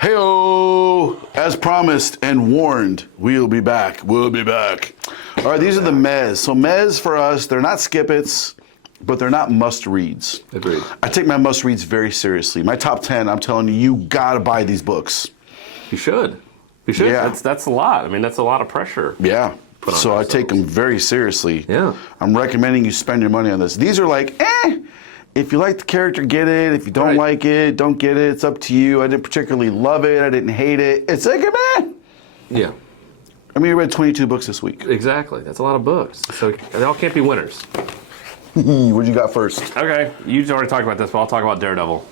Heyo! As promised and warned, we'll be back. We'll be back. All right, these are the mez. So mez for us, they're not skip-its, but they're not must-reads. Agreed. I take my must-reads very seriously. My top 10, I'm telling you, you gotta buy these books. You should. You should. Yeah. That's a lot. I mean, that's a lot of pressure. Yeah. Put on So I ourselves. take them very seriously. Yeah. I'm recommending you spend your money on this. These are like, if you like the character, get it. If you don't Right. like it, don't get it. It's up to you. I didn't particularly love it. I didn't hate it. It's like, Yeah. I mean, I read 22 books this week. Exactly. That's a lot of books. So they all can't be winners. What you got first? Okay. You already talked about this, but I'll talk about Daredevil.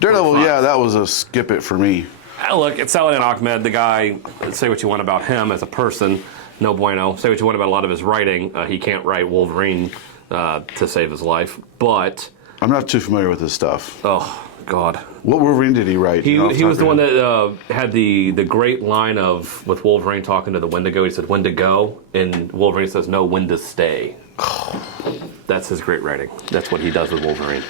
Daredevil, Five. yeah, that was a skip it for me. Look, it's Saladin Ahmed, the guy. Say what you want about him as a person, no bueno. Say what you want about a lot of his writing. He can't write Wolverine to save his life. But I'm not too familiar with his stuff. oh God, What Wolverine did he write? he Off the was top the of one your head? that had the great line of with Wolverine talking to the Wendigo. He said, "When to go," and Wolverine says, "No, when to stay." That's his great writing. That's what he does with Wolverine.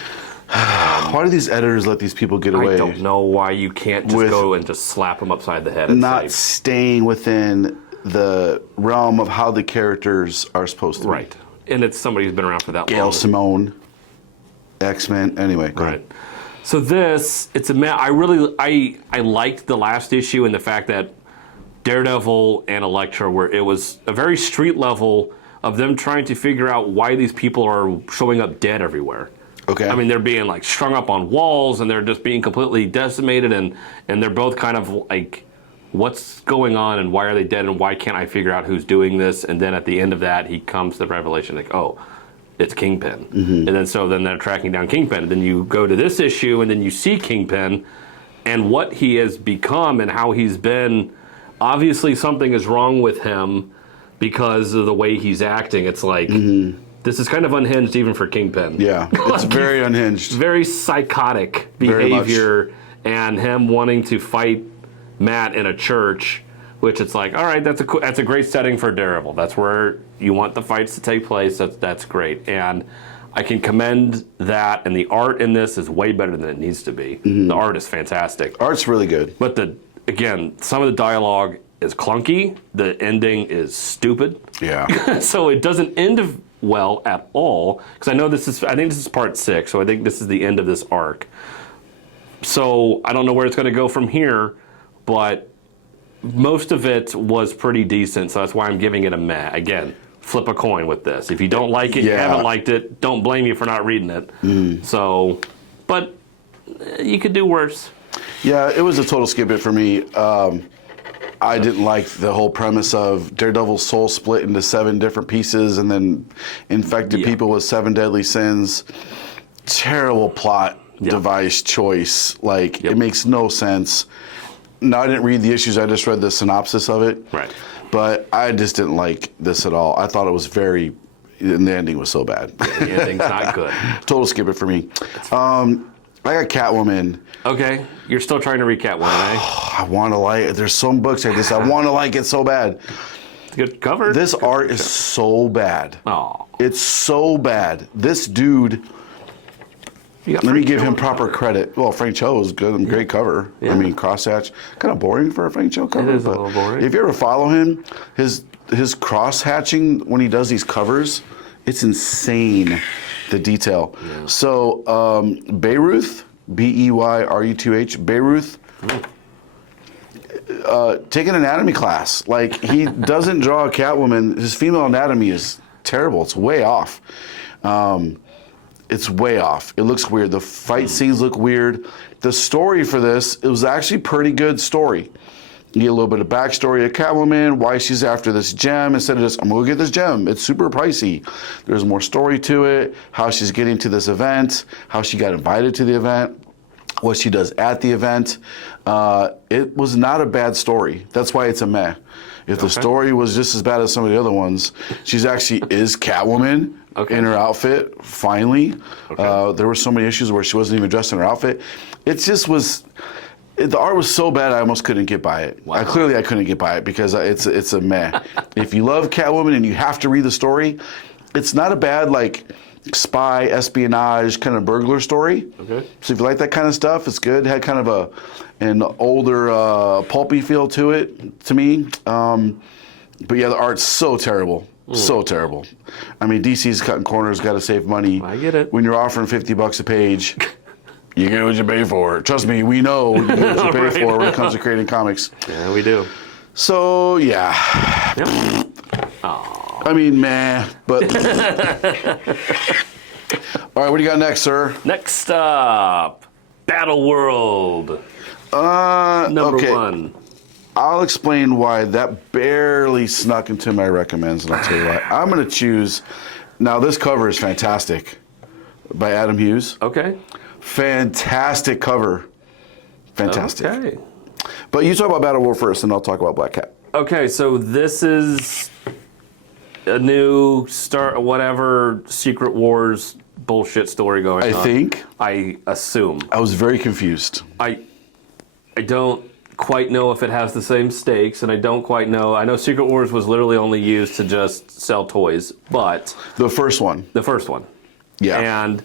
Why do these editors let these people get away? I don't know why you can't just With go and just slap him upside the head. And Not say, staying within the realm of how the characters are supposed to be. right. And it's somebody who's been around for that Gail long. Simone, X-Men. Anyway, go Right. ahead. So it's I liked the last issue and the fact that Daredevil and Elektra it was a very street level of them trying to figure out why these people are showing up dead everywhere. Okay. I mean, they're being like strung up on walls and they're just being completely decimated and they're both kind of like, what's going on and why are they dead and why can't I figure out who's doing this? And then at the end of that, he comes to the revelation like, oh, it's Kingpin. And then they're tracking down Kingpin. And then you go to this issue and then you see Kingpin and what he has become and how he's been. Obviously something is wrong with him because of the way he's acting. It's like, this is kind of unhinged even for Kingpin. Yeah, it's very unhinged. Very psychotic Very much. behavior and him wanting to fight Matt in a church, which it's like, all right, that's a great setting for Daredevil. That's where you want the fights to take place. That's great. And I can commend that, and the art in this is way better than it needs to be. The art is fantastic. Art's really good. But again, some of the dialogue is clunky. The ending is stupid. Yeah. So it doesn't end well at all. Because I think this is part 6, so I think this is the end of this arc. So I don't know where it's going to go from here, but most of it was pretty decent, so that's why I'm giving it a meh. Again, flip a coin with this. If you don't like it, you Yeah. haven't liked it, don't blame you for not reading it. So, but you could do worse. Yeah, it was a total skip it for me. I didn't like the whole premise of Daredevil's soul split into 7 different pieces and then infected Yeah. people with 7 deadly sins. Terrible plot device choice. Like, Yep. it makes no sense. No, I didn't read the issues. I just read the synopsis of it. Right. But I just didn't like this at all. I thought it was and the ending was so bad. The ending's not good. Total skip it for me. I got Catwoman. Okay, you're still trying to recap one, eh? I want to like it. There's some books I want to like it so bad. It's good cover. This art is so bad. Oh, It's so bad. This dude, let me give him proper credit. Well, Frank Cho is good. Great cover. Yeah. I mean, crosshatch. Kind of boring for a Frank Cho cover. It is a but little boring. If you ever follow him, his cross-hatching when he does these covers, it's insane, the detail. Yeah. So, Bayruth, Beyruth, Bayruth, take an anatomy class. Like, he doesn't draw a Catwoman. His female anatomy is terrible. It's way off. It's way off. It looks weird. The fight scenes look weird. The story for this, it was actually a pretty good story. You get a little bit of backstory of Catwoman, why she's after this gem, instead of just, I'm going to get this gem. It's super pricey. There's more story to it, how she's getting to this event, how she got invited to the event, what she does at the event. It was not a bad story. That's why it's a meh. If the story was just as bad as some of the other ones, she's actually is Catwoman in her outfit, finally. There were so many issues where she wasn't even dressed in her outfit. It just was... The art was so bad I almost couldn't get by it. Wow. I couldn't get by it because it's a meh. If you love Catwoman and you have to read the story, it's not a bad, like, spy, espionage, kind of burglar story. Okay. So if you like that kind of stuff, it's good. It had kind of an older pulpy feel to it, to me. But yeah, the art's so terrible. So terrible. I mean, DC's cutting corners, got to save money. I get it. When you're offering $50 a page, you get what you pay for. Trust me, we know you get what you pay Right. for when it comes to creating comics. Yeah, we do. So yeah, Yep. I mean, meh. But all right, what do you got next, sir? Next up, Battle World. Number okay. 1. I'll explain why that barely snuck into my recommends, and I'll tell you why. I'm going to choose. Now, this cover is fantastic by Adam Hughes. Okay. Fantastic cover. Fantastic. Okay. But you talk about Battle World first, and I'll talk about Black Cat. Okay, so this is a new whatever Secret Wars bullshit story going on. I think. I assume. I was very confused. I don't quite know if it has the same stakes, and I don't quite know. I know Secret Wars was literally only used to just sell toys, but The first one. the first one. Yeah. And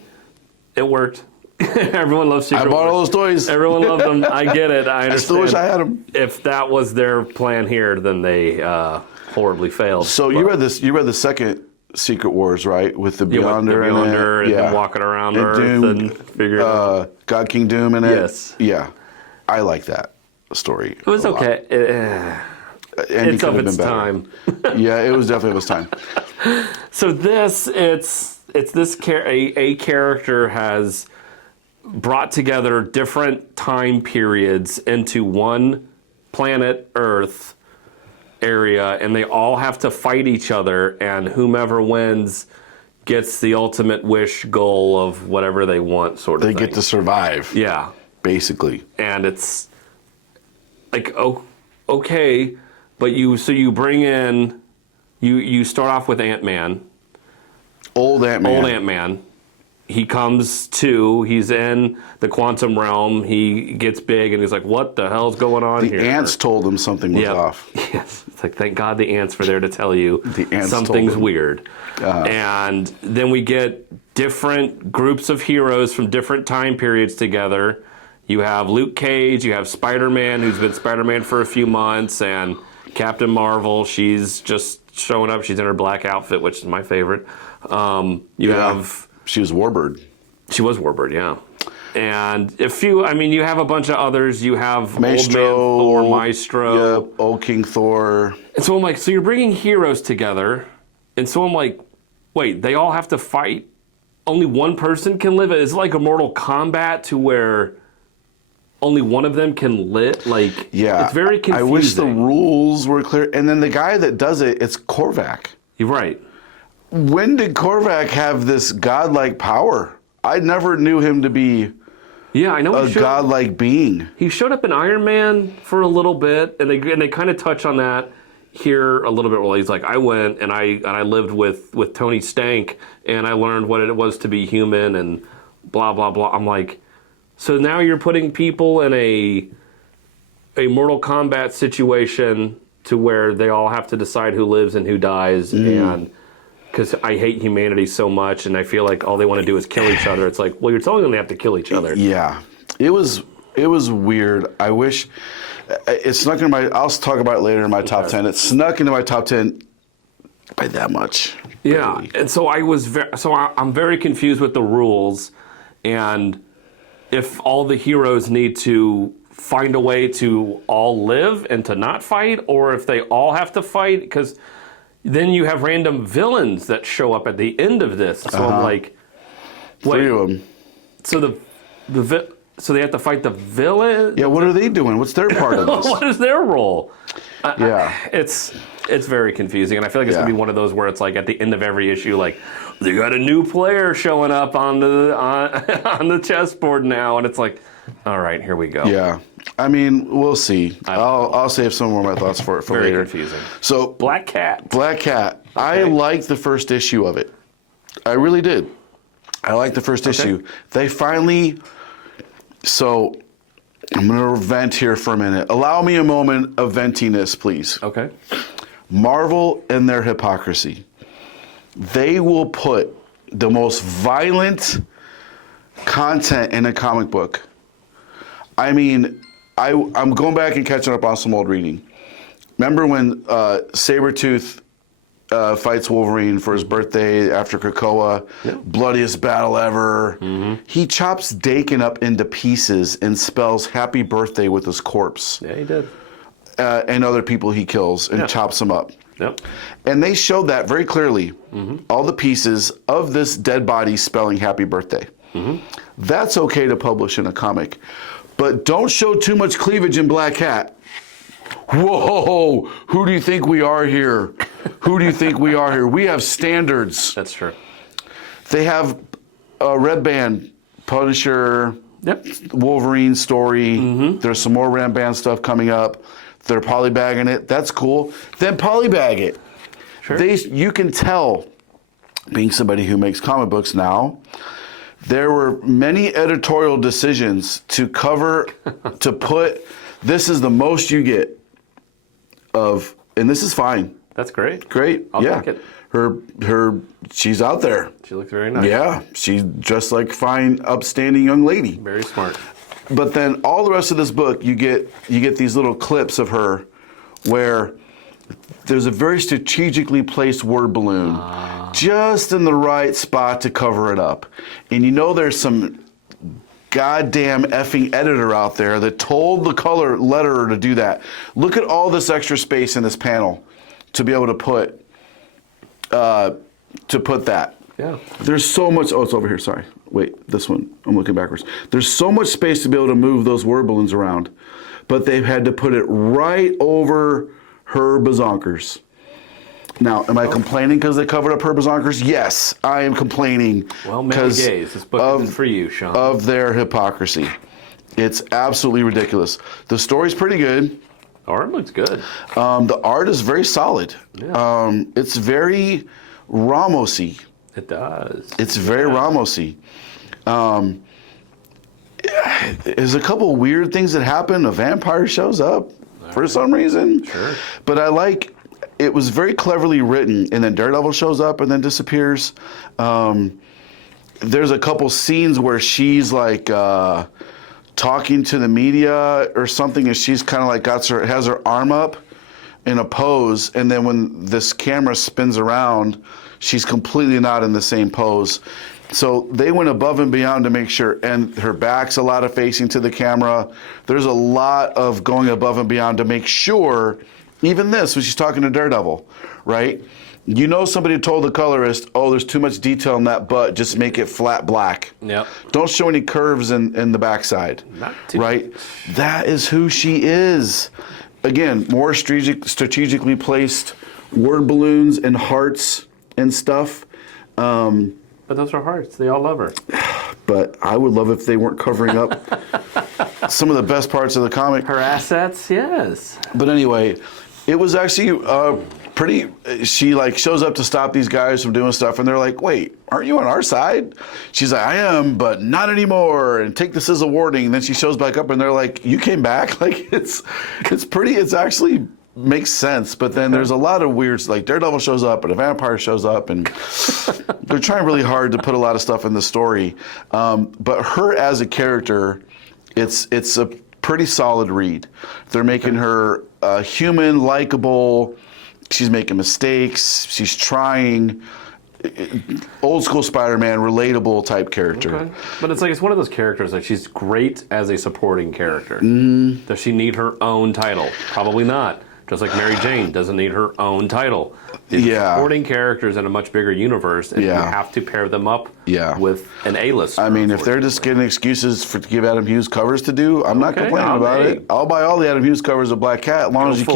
it worked. Everyone loves Secret I bought Wars. all those toys. Everyone loved them. I get it. I understand. I still wish I had them. If that was their plan here, then they horribly failed. So you read this. You read the second Secret Wars, right? With the Yeah, with Beyonder, the Beyonder and yeah. them walking around And Earth Doom, and figuring it out. God King Doom in it. Yes. Yeah, I like that story. It was okay. It's of its time. Yeah, it was definitely of its time. So this, it's this a character has brought together different time periods into one planet Earth area, and they all have to fight each other, and whomever wins gets the ultimate wish goal of whatever they want, sort of They thing. get to survive, Yeah. basically. And it's like, oh, okay, but you bring in, you start off with Ant-Man. Old Ant-Man. Old Ant-Man. He comes to, he's in the quantum realm, he gets big, and he's like, what the hell's going on The here? ants told him something was Yep. off. Yes. It's like, thank God the ants were there to tell you The ants something's told him. weird. And then we get different groups of heroes from different time periods together. You have Luke Cage, you have Spider-Man, who's been Spider-Man for a few months, and Captain Marvel, she's just showing up. She's in her black outfit, which is my favorite. You Yeah. have... She was Warbird. She was Warbird, yeah. And you have a bunch of others. You have Maestro. Old Man Thor, Maestro. Yep. Old King Thor. And so I'm like, so you're bringing heroes together. And so I'm like, wait, they all have to fight? Only one person can live? Is it like a Mortal Kombat to where only one of them can live? Like, Yeah. it's very confusing. I wish the rules were clear. And then the guy that does it, it's Korvac. You're right. When did Korvac have this godlike power? I never knew him to be Yeah, I know a godlike being. he showed up in Iron Man for a little bit, and they kind of touch on that here a little bit. Well, he's like, I went and I lived with Tony Stank, and I learned what it was to be human, and blah blah blah. I'm like, so now you're putting people in a Mortal Kombat situation to where they all have to decide who lives and who dies, and because I hate humanity so much, and I feel like all they want to do is kill each other. It's like, well, you're telling them they have to kill each other. Yeah, it was weird. I wish it snuck into my. I'll talk about it later in my top 10. It snuck into my top 10 by that much. Yeah, and so I'm very confused with the rules, and if all the heroes need to find a way to all live and to not fight, or if they all have to fight, because then you have random villains that show up at the end of this. So I'm like, wait, 3 of them. so so they have to fight the villain? Yeah, what are they doing? What's their part of this? What is their role? Yeah. It's very confusing, and I feel like it's Yeah. gonna be one of those where it's like at the end of every issue, like they got a new player showing up on the chessboard now, and it's like, all right, here we go. Yeah. I mean, we'll see. I'll save some more of my thoughts for Very later. confusing. So Black Cat. Black Cat. I liked the first issue of it. I really did. I liked the first issue. They finally. So I'm going to vent here for a minute. Allow me a moment of ventiness, please. Okay. Marvel and their hypocrisy. They will put the most violent content in a comic book. I mean, I'm going back and catching up on some old reading. Remember when Sabretooth fights Wolverine for his birthday after Krakoa? Yeah. Bloodiest battle ever. He chops Daken up into pieces and spells happy birthday with his corpse. Yeah, he did. And other people he kills and chops them up. Yep. And they showed that very clearly, all the pieces of this dead body spelling happy birthday. That's okay to publish in a comic. But don't show too much cleavage in Black Cat. Whoa, who do you think we are here? Who do you think we are here? We have standards. That's true. They have a Red Band, Punisher, Yep. Wolverine story. There's some more Red Band stuff coming up. They're polybagging it. That's cool. Then polybag it. Sure. You can tell, being somebody who makes comic books now, there were many editorial decisions to put, this is the most you get of, and this is fine. That's great. Great. I'll yeah. take it. She's out there. She looks very nice. Yeah. She's just like fine, upstanding young lady. Very smart. But then all the rest of this book, you get these little clips of her where there's a very strategically placed word balloon just in the right spot to cover it up. And you know there's some goddamn effing editor out there that told the color letterer to do that. Look at all this extra space in this panel to be able to put that. Yeah. There's so much. Oh, it's over here. Sorry. Wait, this one. I'm looking backwards. There's so much space to be able to move those word balloons around, but they've had to put it right over her bazonkers. Now, am I complaining because they covered up her bazonkers? Yes, I am complaining. Well, male gaze. This book isn't for you, Sean. Of their hypocrisy. It's absolutely ridiculous. The story's pretty good. Art looks good. The art is very solid. Yeah. It's very Ramos-y. It does. It's very Ramos-y. There's a couple weird things that happen. A vampire shows up for some reason. Sure. But it was very cleverly written, and then Daredevil shows up and then disappears. There's a couple scenes where she's like talking to the media or something, and she's kind of like has her arm up in a pose, and then when this camera spins around, she's completely not in the same pose. So they went above and beyond to make sure, and her back's a lot of facing to the camera. There's a lot of going above and beyond to make sure, even this, when she's talking to Daredevil, right? You know somebody told the colorist, oh, there's too much detail in that butt, just make it flat black. Yep. Don't show any curves in the backside, Not too right? That is who she is. Again, more strategically placed word balloons and hearts and stuff. But those are hearts. They all love her. But I would love if they weren't covering up some of the best parts of the comic. Her assets, yes. But anyway, it was actually pretty. She like shows up to stop these guys from doing stuff, and they're like, "Wait, aren't you on our side?" She's like, "I am, but not anymore." And take this as a warning. And then she shows back up, and they're like, "You came back?" Like it's pretty. It's actually makes sense. But then there's a lot of weird, like Daredevil shows up, and a vampire shows up, and they're trying really hard to put a lot of stuff in the story. But her as a character, it's a pretty solid read. They're making her human, likable. She's making mistakes. She's trying. Old school Spider-Man, relatable type character. Okay. But it's one of those characters that she's great as a supporting character. Does she need her own title? Probably not. Just like Mary Jane doesn't need her own title. These are supporting characters in a much bigger universe, and you have to pair them up with an A-list. I mean, if they're just getting excuses to give Adam Hughes covers to do, I'm not complaining about it. I'll buy all the Adam Hughes covers of Black Cat as long as you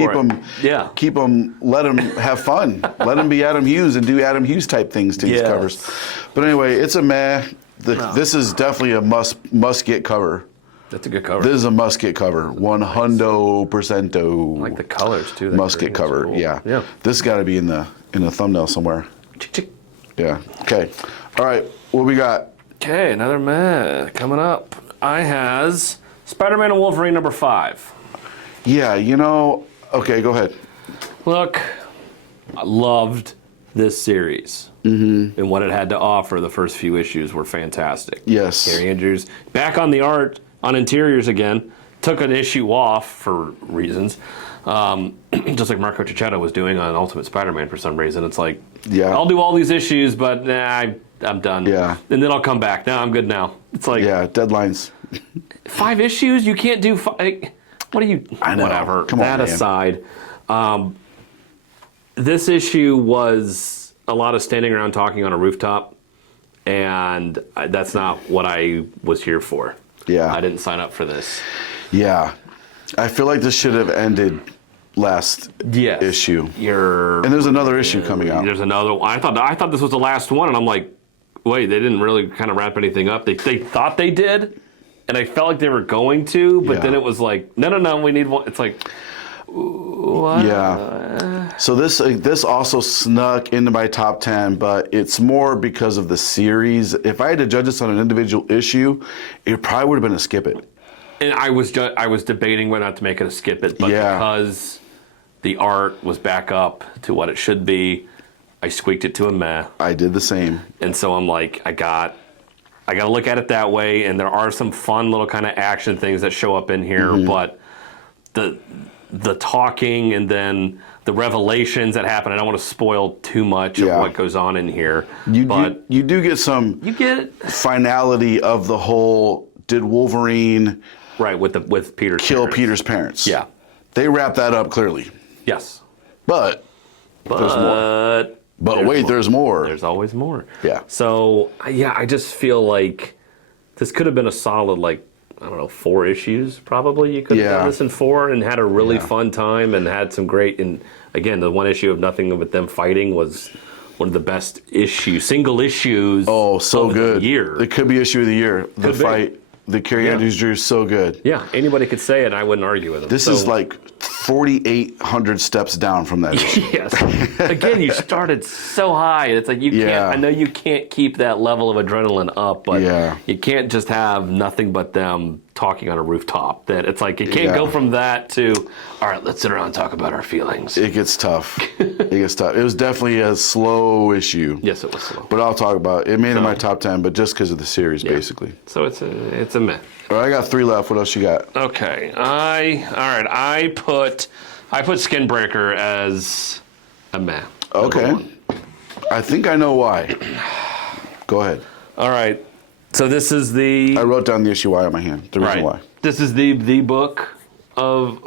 keep them, let them have fun. Let them be Adam Hughes and do Adam Hughes type things to these covers. But anyway, it's a meh. This is definitely a must get cover. That's a good cover. This is a must-get cover, 100%. I like the colors too. Must-get cover, cool. Yeah. This has got to be in the thumbnail somewhere. Yeah. Okay. All right. What we got? Okay, another meh coming up. I has Spider-Man and Wolverine number 5. Yeah. Okay, go ahead. Look, I loved this series and what it had to offer. The first few issues were fantastic. Yes. Gary Andrews back on the art on interiors again. Took an issue off for reasons, just like Marco Cicchetto was doing on Ultimate Spider-Man for some reason. It's like, Yeah. I'll do all these issues, but I'm done. Yeah. And then I'll come back. No, I'm good now. It's like, Yeah, deadlines. 5 issues? You can't do 5. What are you? I know. Whatever. Come on, that man. aside, this issue was a lot of standing around talking on a rooftop, and that's not what I was here for. Yeah. I didn't sign up for this. Yeah. I feel like this should have ended last Yes. issue. You're. And there's another issue coming out. There's another one. I thought this was the last one, and I'm like, wait, they didn't really kind of wrap anything up. They thought they did, and I felt like they were going to, but Yeah. then it was like, no, we need one. It's like, what? Yeah. So this also snuck into my top 10, but it's more because of the series. If I had to judge this on an individual issue, it probably would have been a skip it. And I was debating whether or not to make it a skip it, but Yeah. because the art was back up to what it should be, I squeaked it to a meh. I did the same. And so I'm like, I got to look at it that way. And there are some fun little kind of action things that show up in here, but the talking and then the revelations that happen. I don't want to spoil too much Yeah. of what goes on in here. You do get some You get it finality of the whole. Did Wolverine right with Peter's kill parents. Peter's parents? Yeah. They wrap that up clearly. Yes. But there's more. But wait, there's more. There's always more. Yeah. So yeah, I just feel like this could have been a solid, like, I don't know, 4 issues probably. You could have Yeah. done this in 4 and had a really Yeah. fun time and had some great. And again, the one issue of nothing but them fighting was one of the best single issues. Oh, so of good. The year. It could be issue of the year. The Could be. fight. The Carrie Yeah. Andrews drew is so good. Yeah, anybody could say it, and I wouldn't argue with them. This is like 4,800 steps down from that issue. Yes. Again, you started so high. It's like you Yeah. can't. I know you can't keep that level of adrenaline up, but Yeah. you can't just have nothing but them talking on a rooftop. That it's like you can't Yeah. go from that to, all right, let's sit around and talk about our feelings. It gets tough. It gets tough. It was definitely a slow issue. Yes, it was slow. But I'll talk about it. It made it in my top 10, but just because of the series, basically. So it's a meh. All right, I got 3 left. What else you got? Okay, I put Skinbreaker as a meh. Okay. Number 1. I think I know why. Go ahead. All right. So this is I wrote down the issue why on my hand. The reason why. This is the book of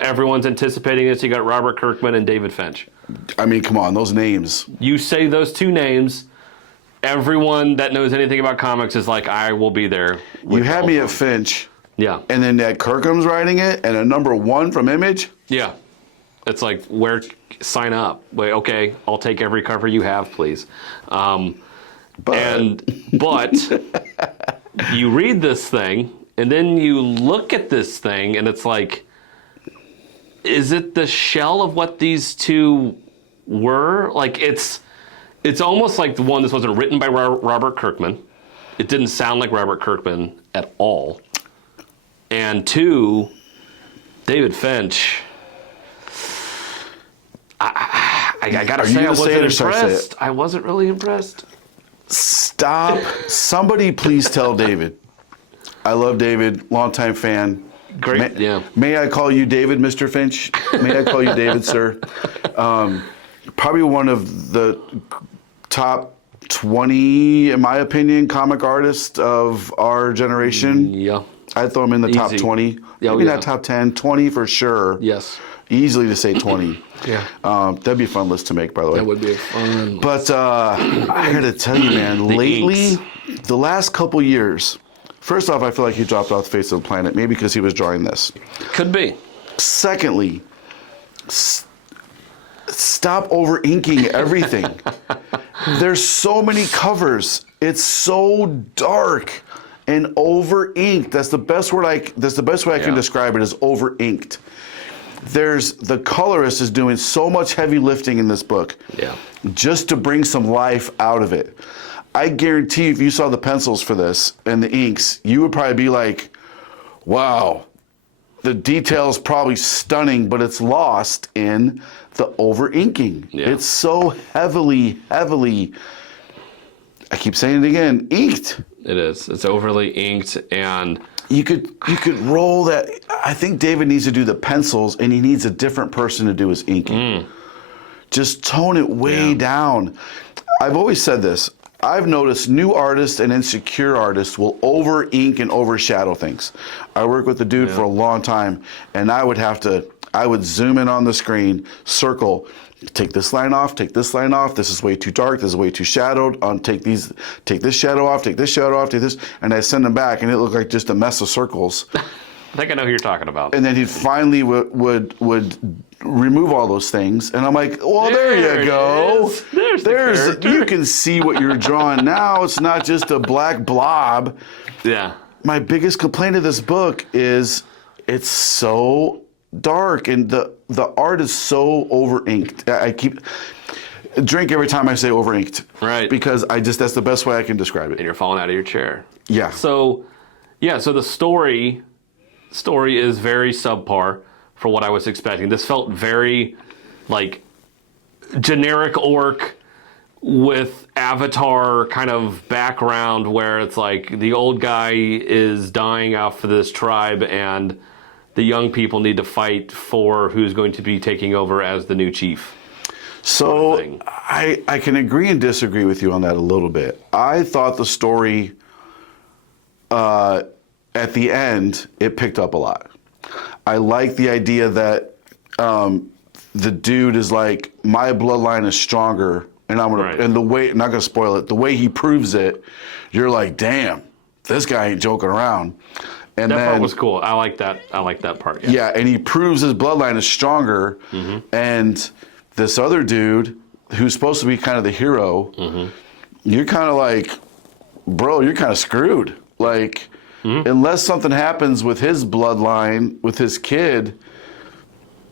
everyone's anticipating this. You got Robert Kirkman and David Finch. I mean, come on, those names. You say those 2 names, everyone that knows anything about comics is like, I will be there. You had me at Finch, Yeah. and then that Kirkham's writing it, and a number 1 from Image. Yeah. It's like, sign up. Wait, okay, I'll take every cover you have, please. But you read this thing, and then you look at this thing, and it's like, is it the shell of what these 2 were? Like, it's almost like the one. This wasn't written by Robert Kirkman. It didn't sound like Robert Kirkman at all. And 2, David Finch. I gotta Are you say, I gonna say wasn't it or should I say it? impressed. I wasn't really impressed. Stop. Somebody please tell David. I love David, longtime fan. Great, yeah. May I call you David, Mr. Finch? May I call you David, sir? Probably one of the top 20, in my opinion, comic artists of our generation. Yeah. I'd throw him in the top Easy. 20. Oh, Maybe yeah. not top 10, 20 for sure. Yes. Easily to say 20. Yeah. That'd be a fun list to make, by the way. That would be a fun. But I gotta tell you, man, lately, inks. the last couple years, first off, I feel like he dropped off the face of the planet, maybe because he was drawing this. Could be. Secondly, stop over inking everything. There's so many covers. It's so dark and over inked. That's the best way I can describe it, is over inked. The colorist is doing so much heavy lifting in this book, Yeah. just to bring some life out of it. I guarantee if you saw the pencils for this and the inks, you would probably be like, wow, the detail is probably stunning, but it's lost in the over inking. Yeah. It's so heavily, I keep saying it again, inked. It is. It's overly inked, and You could roll that. I think David needs to do the pencils, and he needs a different person to do his inking. Just tone it way down. I've always said this. I've noticed new artists and insecure artists will over ink and overshadow things. I worked with a dude for a long time, and I would zoom in on the screen, circle, take this line off, take this line off, this is way too dark, this is way too shadowed, take this shadow off, take this shadow off, take this, and I send them back, and it looked like just a mess of circles. I think I know who you're talking about. And then he finally would remove all those things, and I'm like, well, there you go. There's you can see what you're drawing now. It's not just a black blob. Yeah. My biggest complaint of this book is it's so dark, and the art is so over inked. I keep drink every time I say over inked, right? Because that's the best way I can describe it. And you're falling out of your chair. Yeah. So the story is very subpar for what I was expecting. This felt very like generic orc with Avatar kind of background, where it's like the old guy is dying out for this tribe, and the young people need to fight for who's going to be taking over as the new chief. So I can agree and disagree with you on that a little bit. I thought the story at the end, it picked up a lot. I like the idea that the dude is like, my bloodline is stronger, and and the way, I'm not gonna spoil it, the way he proves it, you're like, damn, this guy ain't joking around. And that part was cool. I like that. I like that part. Yeah, and he proves his bloodline is stronger. And this other dude, who's supposed to be kind of the hero, you're kind of like, bro, you're kind of screwed. Like, unless something happens with his bloodline, with his kid,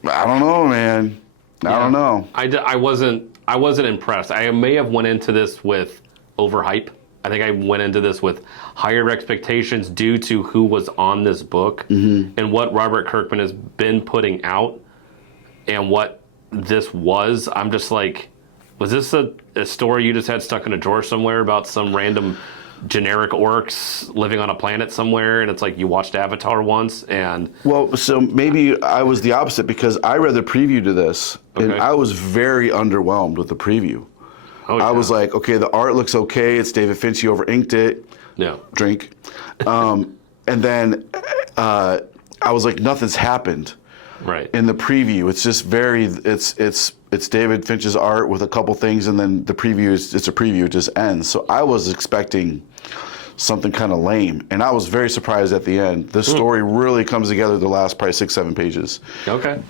I don't know, man. I don't know. I wasn't impressed. I may have went into this with overhype. I think I went into this with higher expectations due to who was on this book and what Robert Kirkman has been putting out and what this was. I'm just like, was this a story you just had stuck in a drawer somewhere about some random generic orcs living on a planet somewhere, and it's like you watched Avatar once? And well, so maybe I was the opposite, because I read the preview to this, and I was very underwhelmed with the preview. I was like, okay, the art looks okay. It's David Finch. He over inked it. Yeah. Drink. And then I was like, nothing's happened. Right. In the preview, it's just it's David Finch's art with a couple things, and then the preview it's a preview. It just ends. So I was expecting something kind of lame, and I was very surprised at the end. The story really comes together the last probably 6-7 pages. Okay.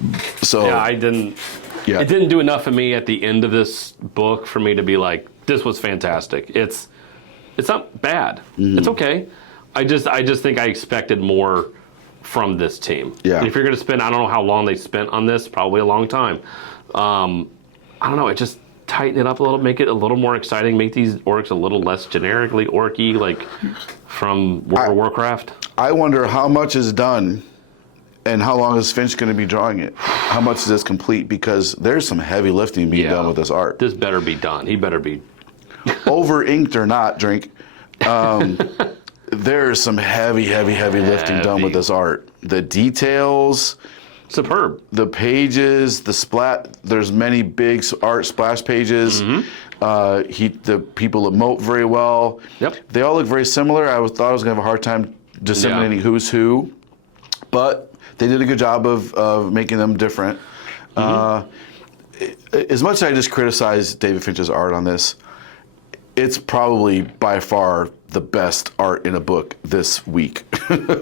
So yeah, I didn't. Yeah. It didn't do enough for me at the end of this book for me to be like, this was fantastic. It's not bad. It's okay. I just think I expected more from this team. Yeah. And if you're going to spend, I don't know how long they spent on this, probably a long time. I don't know. It just tighten it up a little, make it a little more exciting, make these orcs a little less generically orky, like from World of Warcraft. I wonder how much is done. And how long is Finch going to be drawing it? How much is this complete? Because there's some heavy lifting being done with this art. This better be done. He better be. Over inked or not, Drink. There's some heavy lifting done with this art. The details. Superb. The pages, the splat. There's many big art splash pages. The people emote very well. Yep. They all look very similar. Thought I was going to have a hard time disseminating who's who. But they did a good job of making them different. As much as I just criticize David Finch's art on this, it's probably by far the best art in a book this week,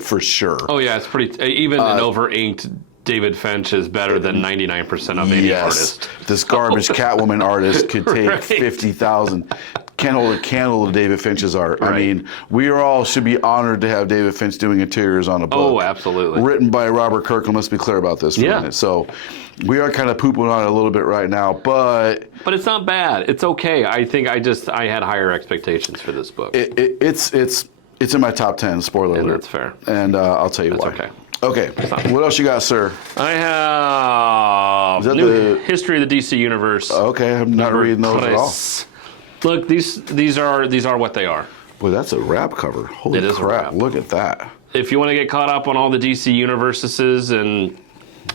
for sure. Oh yeah, it's pretty. Even an over-inked David Finch is better than 99% of any artist. This garbage Catwoman artist could take 50,000. Can't hold a candle to David Finch's art. Right. I mean, we all should be honored to have David Finch doing interiors on a book. Oh, absolutely. Written by Robert Kirkman. Let's be clear about this for a minute. So we are kind of pooping on it a little bit right now, but it's not bad. It's okay. I think I had higher expectations for this book. It's in my top 10. Spoiler alert. That's fair. And I'll tell you why. Okay. Okay. What else you got, sir? I have Is that new the- history of the DC universe. Okay, I'm not reading those at all. Look, these are what they are. Boy, that's a wrap cover. Holy It is a crap! wrap. Look at that. If you want to get caught up on all the DC universes and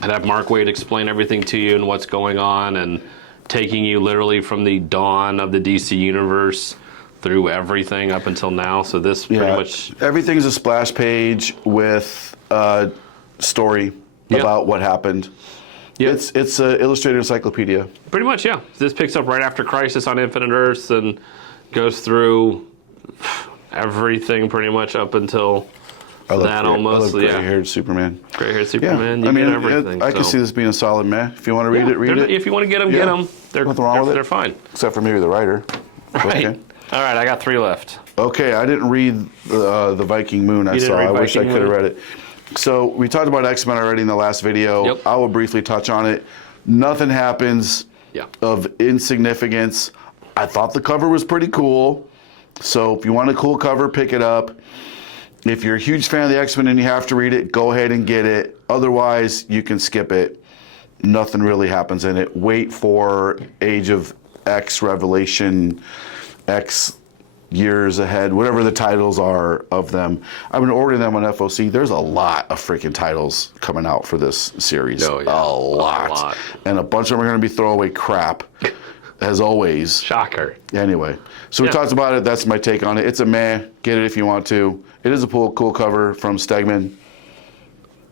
have Mark Waid explain everything to you and what's going on and taking you literally from the dawn of the DC universe through everything up until now. So this pretty much everything's a splash page with a story Yep. about what happened. Yep. It's an illustrated encyclopedia. pretty much, yeah. This picks up right after Crisis on Infinite Earths and goes through everything pretty much up until that almost. Yeah, Gray-haired Superman. gray-haired Yeah, Superman. You I mean, get everything. I can so. see this being a solid meh. If you want to read it, read They're- it. If you want to get them, get Yeah. them. They're, Nothing wrong with it. they're fine. Except for maybe the writer. Right. Okay. All right, I got 3 left. Okay, I didn't read the Viking Moon I You didn't saw. read I wish I Viking could have Moon? read it. So we talked about X-Men already in the last video. Yep. I will briefly touch on it. Nothing happens Yeah. of insignificance. I thought the cover was pretty cool. So if you want a cool cover, pick it up. If you're a huge fan of the X-Men and you have to read it, go ahead and get it. Otherwise, you can skip it. Nothing really happens in it. Wait for Age of X Revelation, X Years Ahead, whatever the titles are of them. I've been ordering them on FOC. There's a lot of freaking titles coming out for this series. Oh, yeah. A lot. And a bunch of them are going to be throwaway crap, as always. Shocker. Anyway, so we Yeah. talked about it. That's my take on it. It's a meh. Get it if you want to. It is a cool cover from Stegman.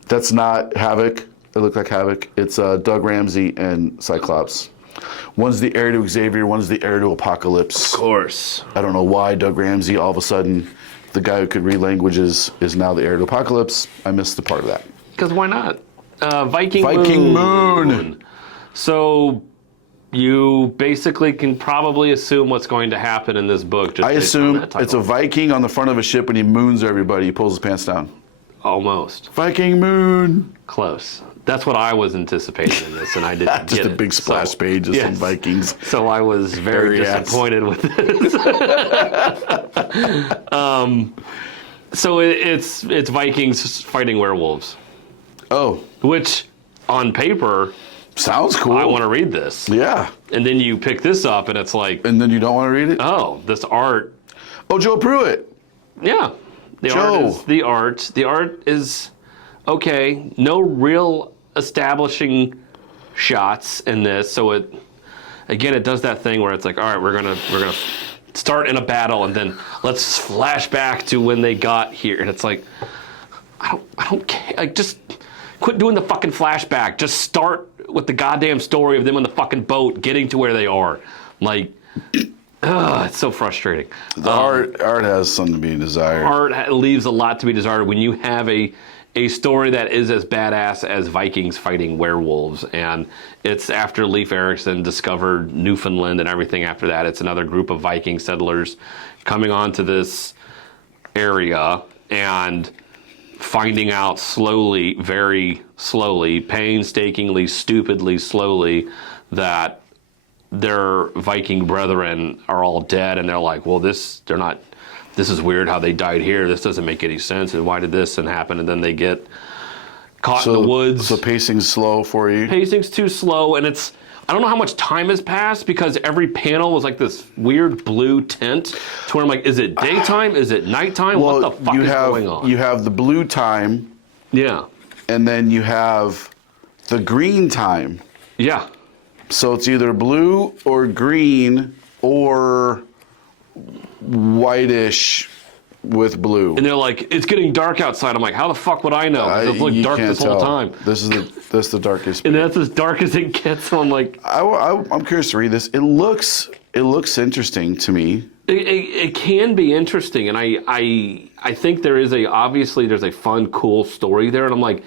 That's not Havoc. It looked like Havoc. It's Doug Ramsey and Cyclops. One's the heir to Xavier. One's the heir to Apocalypse. Of course. I don't know why Doug Ramsey, all of a sudden, the guy who could read languages, is now the heir to Apocalypse. I missed the part of that. Because why not? Viking Moon. So you basically can probably assume what's going to happen in this book. Just I based on assume that title. it's a Viking on the front of a ship and he moons everybody. He pulls his pants down. Almost. Viking Moon. Close. That's what I was anticipating in this, and I didn't Just get a it. big splash page of some yes. Vikings. So I was very Hairy ass. disappointed with this. So it's Vikings fighting werewolves, Oh, which on paper sounds cool. I want to read this, Yeah. and then you pick this up, and it's like, And then you don't want to read it? oh, this art. Oh, Joe Pruitt. Yeah, the Joe. art is the art. The art is okay. No real establishing shots in this, so it does that thing where it's like, all right, we're gonna start in a battle, and then let's flash back to when they got here, and it's like, I don't care. Like, just quit doing the fucking flashback. Just start with the goddamn story of them on the fucking boat getting to where they are. Like, it's so frustrating. The art has something to be desired. Art leaves a lot to be desired when you have a story that is as badass as Vikings fighting werewolves, and it's after Leif Erikson discovered Newfoundland and everything after that. It's another group of Viking settlers coming onto this area and finding out slowly, very slowly, painstakingly, stupidly slowly, that their Viking brethren are all dead, and they're like, well, this is weird how they died here. This doesn't make any sense. And why did this happen? And then they get caught in the woods. So pacing's slow for you. Pacing's too slow, and I don't know how much time has passed because every panel was like this weird blue tint to where I'm like, is it daytime? Is it nighttime? Well, what the fuck you is have going on? you have the blue time, Yeah. and then you have the green time. Yeah. So it's either blue or green or whitish with blue. And they're like, it's getting dark outside. I'm like, how the fuck would I know? 'Cause it's looked You dark can't this whole tell. time. This is the darkest. And that's as dark as it gets. So I'm like, I'm curious to read this. It looks interesting to me. it can be interesting, and I think there's a fun, cool story there, and I'm like,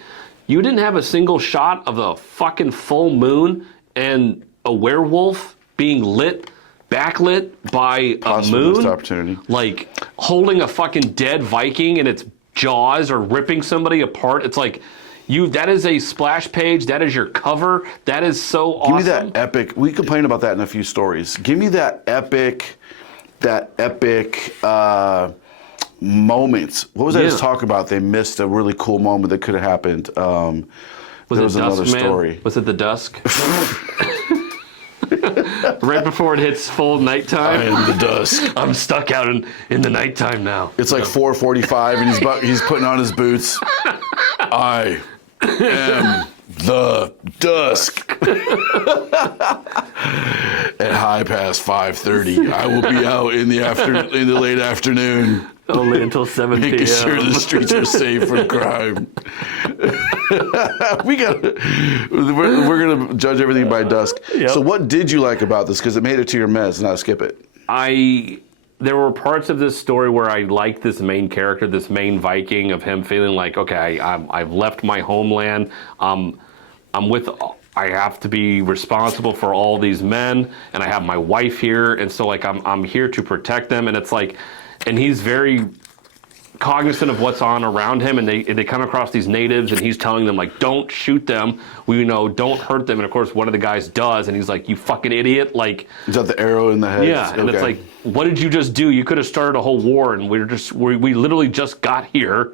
you didn't have a single shot of a fucking full moon and a werewolf being backlit by Possible a moon, missed opportunity. like holding a fucking dead Viking in its jaws or ripping somebody apart. It's like, that is a splash page. That is your cover. That is so awesome. Give me that epic. We complained about that in a few stories. Give me that epic moments. What was I just Yeah. talking about? They missed a really cool moment that could have happened. Was there it was dusk, another man? story. Was it the dusk? Right before it hits full nighttime. In the dusk. I'm stuck out in the nighttime now. It's like 4:45, and he's putting on his boots. I am the dusk. At high past 5:30, I will be out in the late afternoon, Only until 7 p.m. making sure the streets are safe from crime. We're gonna judge everything by dusk. Yep. So, what did you like about this? Because it made it to your mez, and I'll skip it. There were parts of this story where I liked this main character, this main Viking, of him feeling like, okay, I've left my homeland. I have to be responsible for all these men, and I have my wife here, and so like I'm here to protect them, and it's like, and he's very cognizant of what's on around him, and they come across these natives, and he's telling them like, don't shoot them, don't hurt them, and of course one of the guys does, and he's like, you fucking idiot, like, Is that the arrow in the head? yeah, and it's like, what did you just do? You could have started a whole war, and we literally just got here.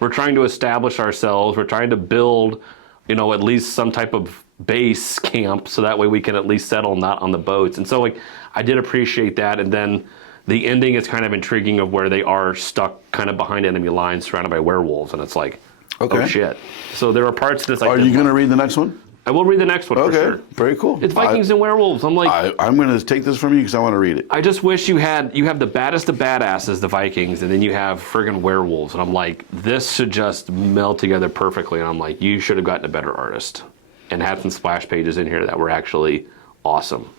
We're trying to establish ourselves. We're trying to build, at least some type of base camp, so that way we can at least settle not on the boats. And so, like, I did appreciate that. And then the ending is kind of intriguing of where they are stuck kind of behind enemy lines, surrounded by werewolves, and it's like, Okay. oh shit. So there are parts of this. Are you going to read the next one? I will read the next one. Okay, For sure. very cool. It's Vikings and werewolves. I'm like, I'm going to take this from you because I want to read it. I just wish you have the baddest of badasses, the Vikings, and then you have friggin' werewolves. And I'm like, this should just meld together perfectly. And I'm like, you should have gotten a better artist and had some splash pages in here that were actually awesome.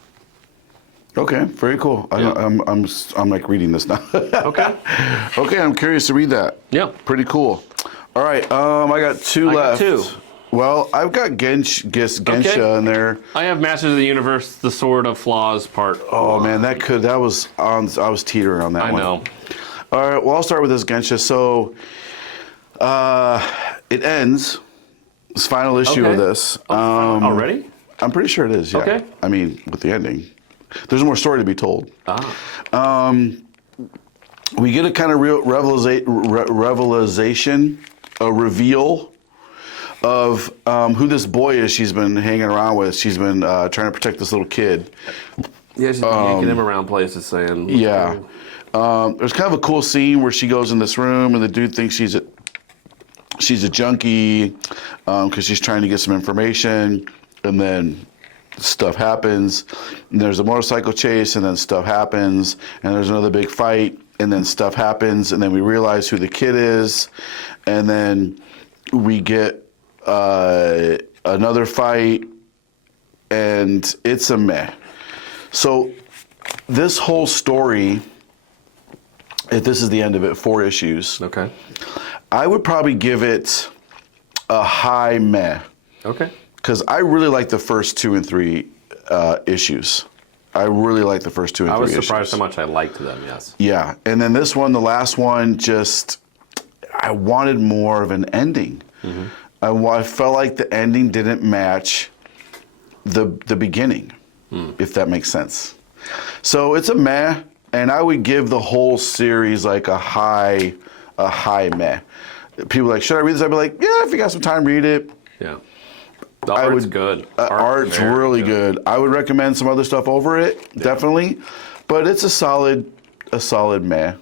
Okay, very cool. Yeah. I'm like reading this now. Okay. Okay, I'm curious to read that. Yeah. Pretty cool. All right, I got two I got left. two. Well, I've got Gensha in there. I have Masters of the Universe, the Sword of Flaws part. Oh man, I was teetering on that I one. know. All right, well, I'll start with this Gensha. So, it ends. This final issue Okay. of this. Already? I'm pretty sure it is. Yeah. Okay. I mean, with the ending, there's more story to be told. We get a kind of real reveal of who this boy is she's been hanging around with. She's been trying to protect this little kid. Yeah, she's been yanking him around places saying, Yeah. There's kind of a cool scene where she goes in this room and the dude thinks she's a junkie because she's trying to get some information, and then stuff happens. And there's a motorcycle chase, and then stuff happens, and there's another big fight, and then stuff happens, and then we realize who the kid is, and then we get another fight, and it's a meh. So this whole story, if this is the end of it, 4 issues, Okay. I would probably give it a high meh. Okay. Because I really like the first 2 and 3 issues. I really like the first 2 and 3 I was issues. surprised how much I liked them, yes. Yeah, and then this one, the last one, I wanted more of an ending. Mm-hmm. I felt like the ending didn't match the beginning, if that makes sense. So it's a meh, and I would give the whole series like a high meh. People are like, should I read this? I'd be like, yeah, if you got some time, read it. Yeah. The art's good. Art's very really good. I would recommend some other stuff over it, definitely. But it's a solid meh.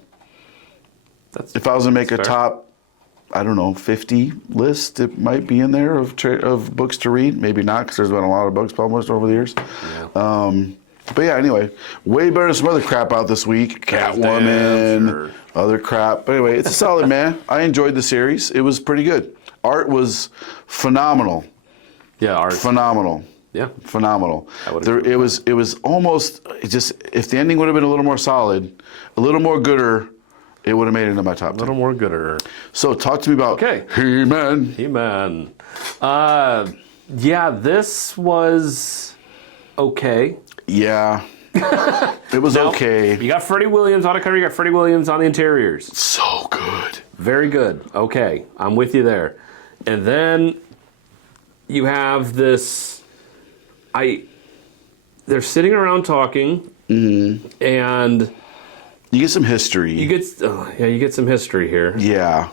If I was to make a fair. top, I don't know, 50 list, it might be in there of books to read. Maybe not, because there's been a lot of books published over the years. Yeah. But yeah, anyway, way better than some other crap out this week. Catwoman, Sure. other crap. But anyway, it's a solid meh. I enjoyed the series. It was pretty good. Art was phenomenal. Yeah, art. Phenomenal. Yeah. Phenomenal. I would agree with It was almost just, if the ending would have been a little more solid, a little more gooder, it would have made it into my top 10. A little more gooder. So talk to me about Okay. He-Man. He-Man. Yeah, this was okay. Yeah. It was Now, okay. You got Freddie Williams on the cover. You got Freddie Williams on the interiors. So good. Very good. Okay, I'm with you there. And then you have this. They're sitting around talking, and You get some history. You get some history here. Yeah.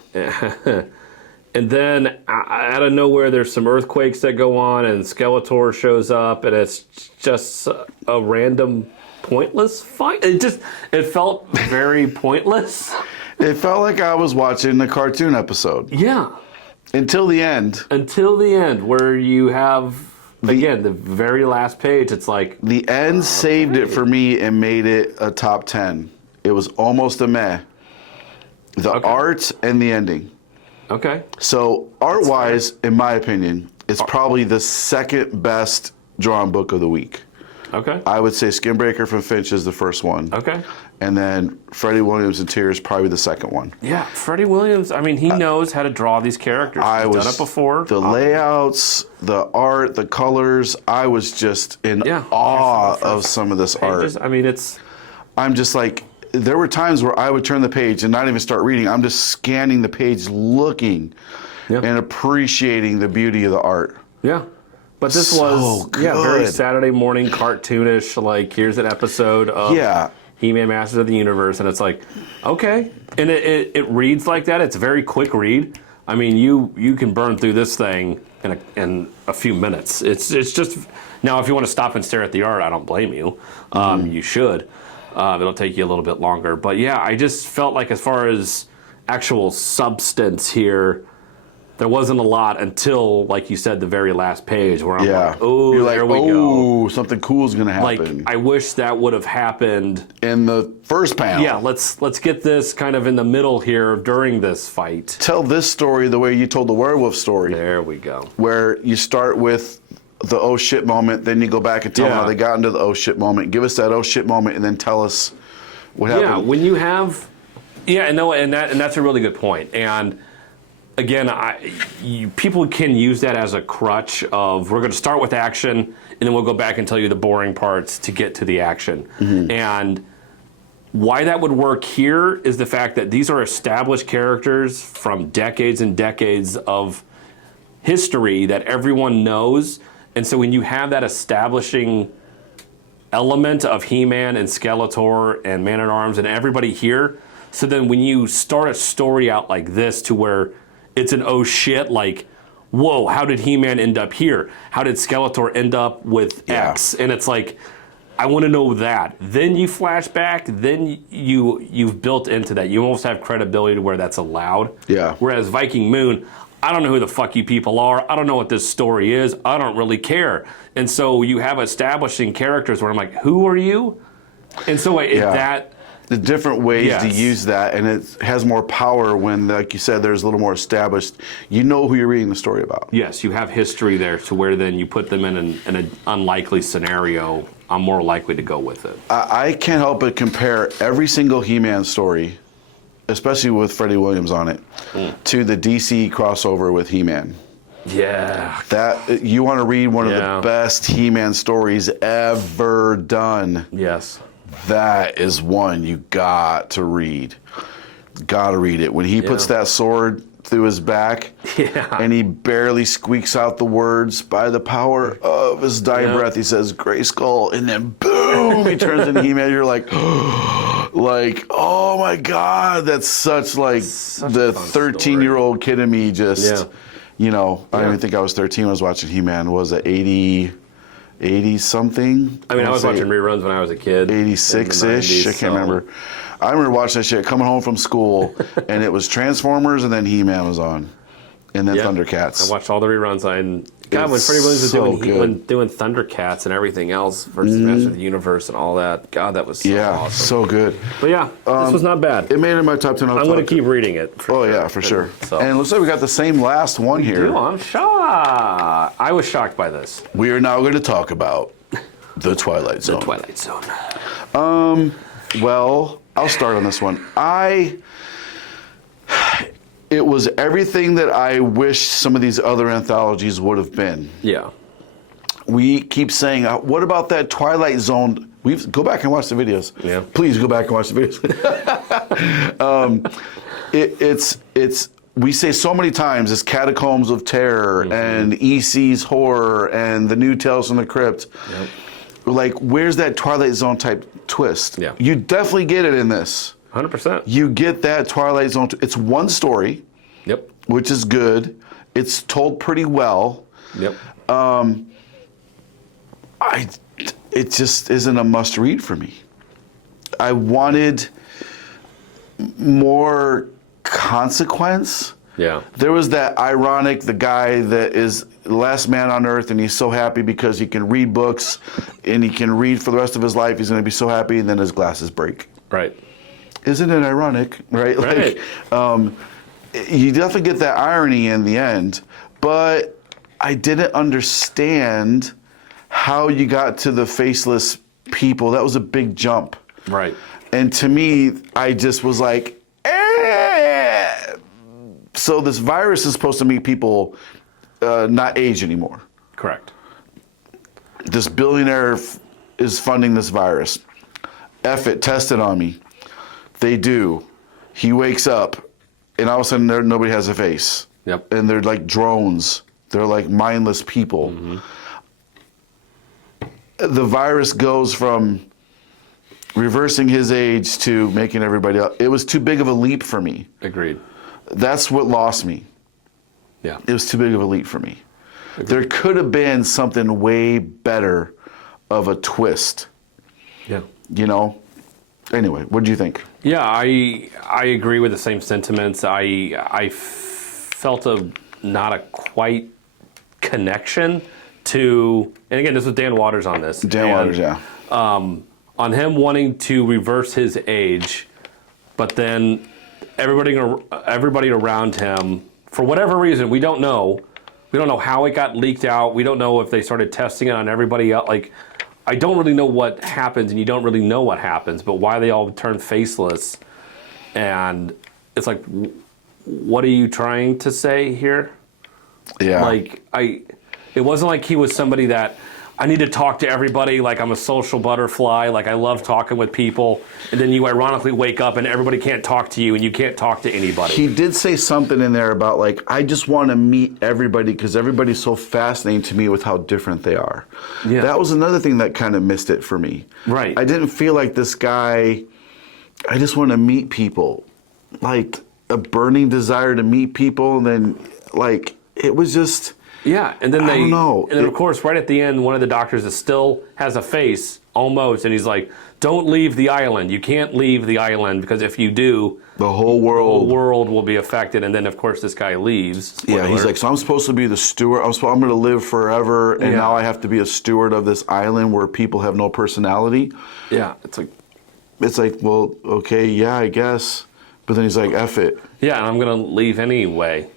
And then out of nowhere, there's some earthquakes that go on, and Skeletor shows up, and it's just a random, pointless fight. It felt very pointless. It felt like I was watching a cartoon episode. Yeah. Until the end. Until the end, where you have, again, the very last page, it's like... The end saved it for me and made it a top 10. It was almost a meh. The art and the ending. Okay. So, art-wise, in my opinion, it's probably the second best drawn book of the week. Okay. I would say Skinbreaker from Finch is the first one. Okay. And then Freddie Williams and Tears probably the second one. Yeah, Freddie Williams, I mean, he knows how to draw these characters. He's done it before. The layouts, the art, the colors, I was just in awe of some of this art. I mean, it's... I'm just like... There were times where I would turn the page and not even start reading. I'm just scanning the page, looking and appreciating the beauty of the art. Yeah. But this was very Saturday morning cartoonish, like here's an episode of He-Man Masters of the Universe, and it's like, okay. And it reads like that. It's a very quick read. I mean, you can burn through this thing in a few minutes. It's just... Now, if you want to stop and stare at the art, I don't blame you. You should. It'll take you a little bit longer. But yeah, I just felt like as far as actual substance here, there wasn't a lot until, like you said, the very last page where I'm like, oh, there we go. Something cool is going to happen. Like, I wish that would have happened in the first panel. Yeah, let's get this kind of in the middle here during this fight. Tell this story the way you told the werewolf story. There we go. Where you start with the oh shit moment, then you go back and tell them how they got into the oh shit moment. Give us that oh shit moment, and then tell us what happened. Yeah, when you have, and that's a really good point. And again, people can use that as a crutch of we're going to start with action, and then we'll go back and tell you the boring parts to get to the action. And why that would work here is the fact that these are established characters from decades and decades of history that everyone knows. And so when you have that establishing element of He-Man and Skeletor and Man-at-Arms and everybody here, so then when you start a story out like this to where it's an oh shit, like, whoa, how did He-Man end up here? How did Skeletor end up with X? And it's like, I want to know that. Then you flash back, then you've built into that. You almost have credibility to where that's allowed. Yeah. Whereas Viking Moon, I don't know who the fuck you people are. I don't know what this story is. I don't really care. And so you have establishing characters where I'm like, who are you? And so that... The different ways to use that, and it has more power when, like you said, there's a little more established. You know who you're reading the story about. Yes, you have history there to where then you put them in an unlikely scenario. I'm more likely to go with it. I can't help but compare every single He-Man story, especially with Freddie Williams on it, to the DC crossover with He-Man. Yeah. That you want to read one of the best He-Man stories ever done. Yes. That is one you got to read. Got to read it. When he puts that sword through his back and he barely squeaks out the words by the power of his dying breath, he says, Grayskull, and then boom, he turns into He-Man. You're like, oh my God, that's such the 13-year-old kid in me just, I don't even think I was 13 when I was watching He-Man. Was it 80-something? I mean, I was watching reruns when I was a kid. 86-ish? I can't remember. I remember watching that shit coming home from school, and it was Transformers, and then He-Man was on. And then Thundercats. I watched all the reruns. God, when Freddie Williams was doing Thundercats and everything else versus Masters of the Universe and all that, God, that was so awesome. So good. But this was not bad. It made it in my top 10. I'm going to keep reading it. For sure. So. And it looks like we got the same last one here. I'm shocked. I was shocked by this. We are now going to talk about The Twilight Zone. The Twilight Zone. Well, I'll start on this one. It was everything that I wish some of these other anthologies would have been. Yeah. We keep saying, what about that Twilight Zone? Go back and watch the videos. Yeah. Please go back and watch the videos. We say so many times, it's Catacombs of Terror and EC's Horror and the new Tales from the Crypt. Yep. Like, where's that Twilight Zone type twist? Yeah. You definitely get it in this. 100%. You get that Twilight Zone. It's one story, Yep. which is good. It's told pretty well. Yep. It just isn't a must read for me. I wanted more consequence. Yeah. There was that ironic, the guy that is the last man on earth and he's so happy because he can read books and he can read for the rest of his life. He's going to be so happy, and then his glasses break. Right. Isn't it ironic, right? Right. Like, you definitely get that irony in the end, but I didn't understand how you got to the faceless people. That was a big jump. Right. And to me, I just was like, eh. So this virus is supposed to make people not age anymore. Correct. This billionaire is funding this virus. F it, test it on me. They do. He wakes up, and all of a sudden nobody has a face. Yep. And they're like drones. They're like mindless people. Mm-hmm. The virus goes from reversing his age to making everybody else. It was too big of a leap for me. Agreed. That's what lost me. Yeah. It was too big of a leap for me. There could have been something way better of a twist, Yeah. you know? Anyway, what do you think? Yeah, I agree with the same sentiments. I felt not a quite connection to, and again, this was Dan Waters on this. Dan Waters, yeah. On him wanting to reverse his age, but then everybody around him, for whatever reason, we don't know. We don't know how it got leaked out. We don't know if they started testing it on everybody else. Like, I don't really know what happens, and you don't really know what happens, but why they all turn faceless. And it's like, what are you trying to say here? Yeah. Like, it wasn't like he was somebody that I need to talk to everybody, like I'm a social butterfly, like I love talking with people, and then you ironically wake up and everybody can't talk to you and you can't talk to anybody. He did say something in there about, like, I just want to meet everybody because everybody's so fascinating to me with how different they are. Yeah. That was another thing that kind of missed it for me. Right. I didn't feel like this guy, I just want to meet people. Like, a burning desire to meet people, and then, like, it was just... Yeah, and then I don't know. And then, of course, right at the end, one of the doctors that still has a face, almost, and he's like, don't leave the island. You can't leave the island, because if you do... The whole world will be affected. And then, of course, this guy leaves. Spoiler. Yeah, he's like, so I'm supposed to be the steward. I'm going to live forever, and Yeah. now I have to be a steward of this island where people have no personality. Yeah, It's like, well, okay, yeah, I guess. But then he's like, F it. yeah, and I'm going to leave anyway.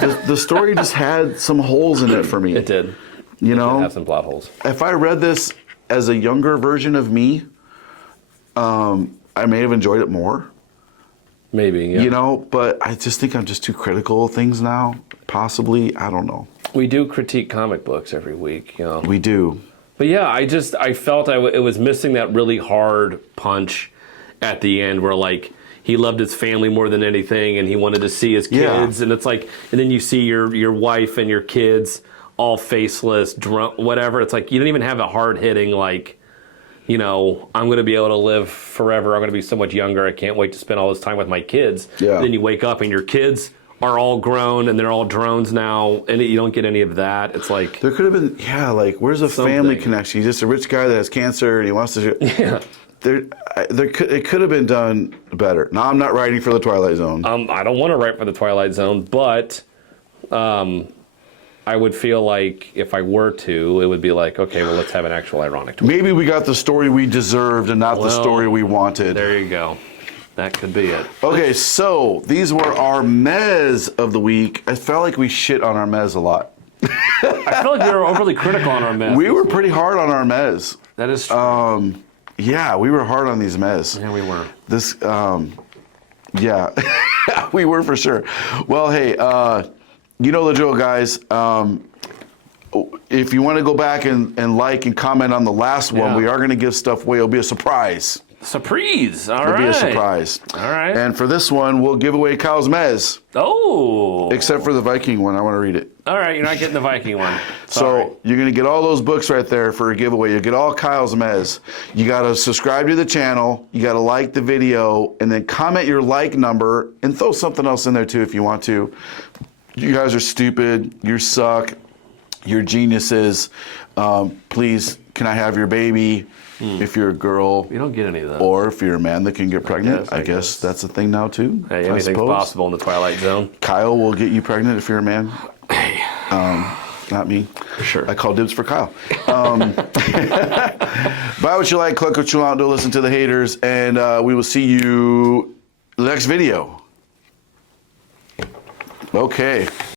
The story just had some holes in it for me. It did. You It know? have some plot holes. If I read this as a younger version of me, I may have enjoyed it more. Maybe, yeah. You know, but I just think I'm just too critical of things now. Possibly, I don't know. We do critique comic books every week, you know. We do. But yeah, I felt it was missing that really hard punch at the end where, like, he loved his family more than anything and he wanted to see his kids. Yeah. And it's like, and then you see your wife and your kids all faceless, drunk, whatever. It's like, you don't even have a hard hitting, like, you know, I'm going to be able to live forever. I'm going to be so much younger. I can't wait to spend all this time with my kids. Yeah. Then you wake up and your kids are all grown and they're all drones now, and you don't get any of that. It's like, There could have been, yeah, like, where's the family connection? He's just a rich guy that has cancer and he wants to... yeah. It could have been done better. Now, I'm not writing for the Twilight Zone. I don't want to write for the Twilight Zone, but I would feel like if I were to, it would be like, okay, well, let's have an actual ironic twist. Maybe we got the story we deserved and not the Well, story we wanted. There you go. That could be it. Okay, so these were our mez of the week. I felt like we shit on our mez a lot. I feel like we were overly critical on our mess. We were pretty hard on our mez. That is true. Yeah, we were hard on these mez. Yeah, we were. This, yeah, we were for sure. Well, hey, you know the drill, guys. If you want to go back and like and comment on the last one, Yeah. we are going to give stuff away. It'll be a surprise. Surprise! All It'll right. be a surprise. All right. And for this one, we'll give away Kyle's Mez, Oh. except for the Viking one. I want to read it. All right, you're not getting the Viking one. Sorry. So you're going to get all those books right there for a giveaway. You'll get all Kyle's Mez. You got to subscribe to the channel. You got to like the video and then comment your like number and throw something else in there too if you want to. You guys are stupid. You suck. You're geniuses. Please, can I have your baby? If you're a girl, you don't get any of that. or if you're a man that can get pregnant, I I guess that's a thing now too. Hey, I anything's suppose. possible in the Twilight Zone. Kyle will get you pregnant if you're a man. Hey. Not me. Sure. I call dibs for Kyle. Buy what you like, click what you want, don't listen to the haters, and we will see you next video. Okay.